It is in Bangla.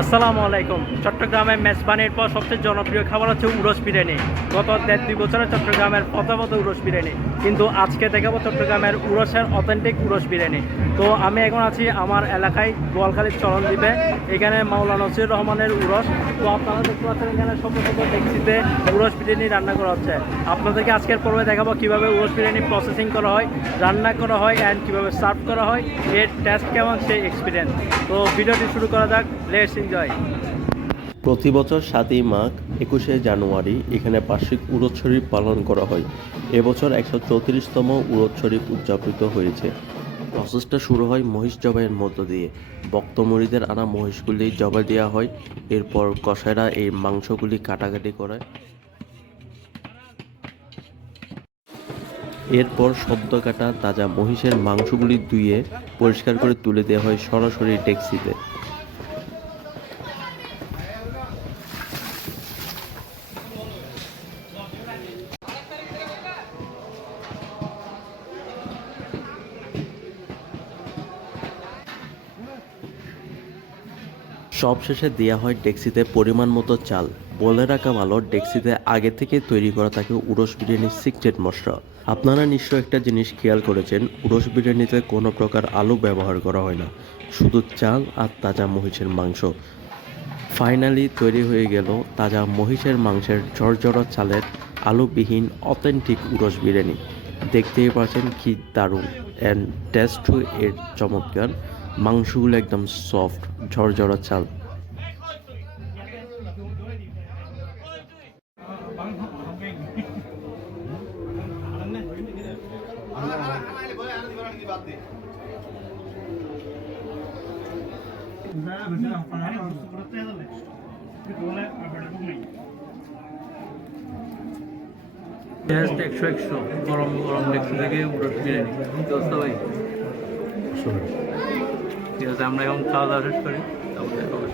আসসালামু আলাইকুম। চট্টগ্রামের মেজবানির পর সবচেয়ে জনপ্রিয় খাবার হচ্ছে উরস বিরিয়ানি। গত দেড় দুই বছরে চট্টগ্রামের প্রথমত উরস বিরিয়ানি। কিন্তু আজকে দেখাবো চট্টগ্রামের উরসের অথেন্টিক উরস বিরিয়ানি। তো আমি এখন আছি আমার এলাকায় গোয়ালখালীর চরণদ্বীপে। এখানে মাওলানা নসির রহমানের উরস। তো আপনারা দেখতে পাচ্ছেন এখানে ছোটো ডেক্সিতে উরস বিরিয়ানি রান্না করা হচ্ছে। আপনাদেরকে আজকের পর্বে দেখাবো কীভাবে উরস বিরিয়ানি প্রসেসিং করা হয়, রান্না করা হয় অ্যান্ড কীভাবে সার্ভ করা হয়। এর টেস্ট কেমন, সেই এক্সপিরিয়েন্স তো ভিডিওটি শুরু করা যাক। লেটস প্রতি বছর সাতই মাঘ, একুশে জানুয়ারি এখানে বার্ষিক উরদ শরীফ পালন করা হয়। এবছর একশো চৌত্রিশতম উরদ শরীফ উদযাপিত হয়েছে। প্রসেসটা শুরু হয় মহিষ জবাইয়ের মধ্য দিয়ে। বক্তমরিদের আনা মহিষগুলি জবাই দেওয়া হয়। এরপর কষাইরা এই মাংসগুলি কাটাকাটি করে। এরপর শব্দ কাটা তাজা মহিষের মাংসগুলি ধুয়ে পরিষ্কার করে তুলে দেওয়া হয় সরাসরি ডেক্সিতে। সবশেষে দেওয়া হয় ডেক্সিতে পরিমাণ মতো চাল। বলে রাখা ভালো, ডেক্সিতে আগে থেকে তৈরি করা থাকে উরস বিরিয়ানির সিক্রেট মশলা। আপনারা নিশ্চয় একটা জিনিস খেয়াল করেছেন, উরস বিরিয়ানিতে কোনো প্রকার আলু ব্যবহার করা হয় না। শুধু চাল আর তাজা মহিষের মাংস। ফাইনালি তৈরি হয়ে গেল তাজা মহিষের মাংসের ঝরঝরা চালের আলুবিহীন অথেন্টিক উরস বিরিয়ানি। দেখতেই পাচ্ছেন কি দারুণ। অ্যান্ড টেস্ট এর চমৎকার। মাংসগুলো একদম সফট ঝরঝরা চাল। একশো একশো গরম গরম ডেক্সি থেকে বিরিয়ানি। দোস্ত ভাই? ঠিক আছে আমরা এখন খাওয়া দাওয়া শেষ করি তারপর।